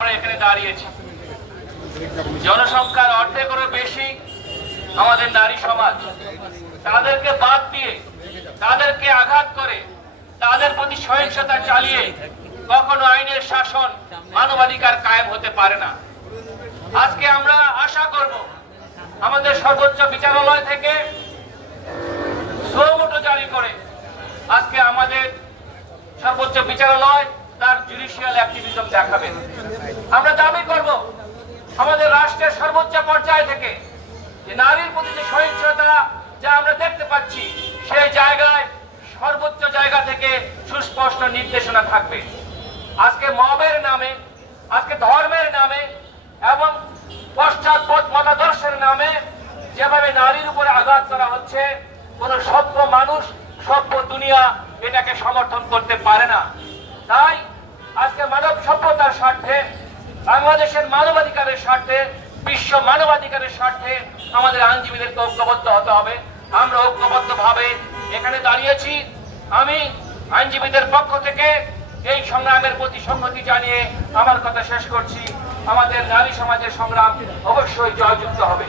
আমরা এখানে দাঁড়িয়েছি। জনসংখ্যার অর্ধেকেরও বেশি আমাদের নারী সমাজ। তাদেরকে বাদ দিয়ে, তাদেরকে আঘাত করে, তাদের প্রতি সহিংসতা চালিয়ে কখনো আইনের শাসন, মানবাধিকার কায়েম হতে পারে না। আজকে আমরা আশা করব আমাদের সর্বোচ্চ বিচারালয় থেকে সুমোটো জারি করে আজকে আমাদের সর্বোচ্চ বিচারালয় তার জুডিশিয়াল অ্যাক্টিভিজম দেখাবেন। আমরা দাবি করব আমাদের রাষ্ট্রের সর্বোচ্চ পর্যায় থেকে যে নারীর প্রতি যে সহিংসতা যা আমরা দেখতে পাচ্ছি, সেই জায়গায় সর্বোচ্চ জায়গা থেকে সুস্পষ্ট নির্দেশনা থাকবে। আজকে মবের নামে, আজকে ধর্মের নামে এবং পশ্চাৎপদ মতাদর্শের নামে যেভাবে নারীর উপরে আঘাত করা হচ্ছে, কোন সভ্য মানুষ, সভ্য দুনিয়া এটাকে সমর্থন করতে পারে না। তাই আজকে মানব সভ্যতার স্বার্থে, বাংলাদেশের মানবাধিকারের স্বার্থে, বিশ্ব মানবাধিকারের স্বার্থে আমাদের আইনজীবীদেরকে ঐক্যবদ্ধ হতে হবে। আমরা ঐক্যবদ্ধভাবে এখানে দাঁড়িয়েছি। আমি আইনজীবীদের পক্ষ থেকে এই সংগ্রামের প্রতি সংহতি জানিয়ে আমার কথা শেষ করছি। আমাদের নারী সমাজের সংগ্রাম অবশ্যই জয়যুক্ত হবে।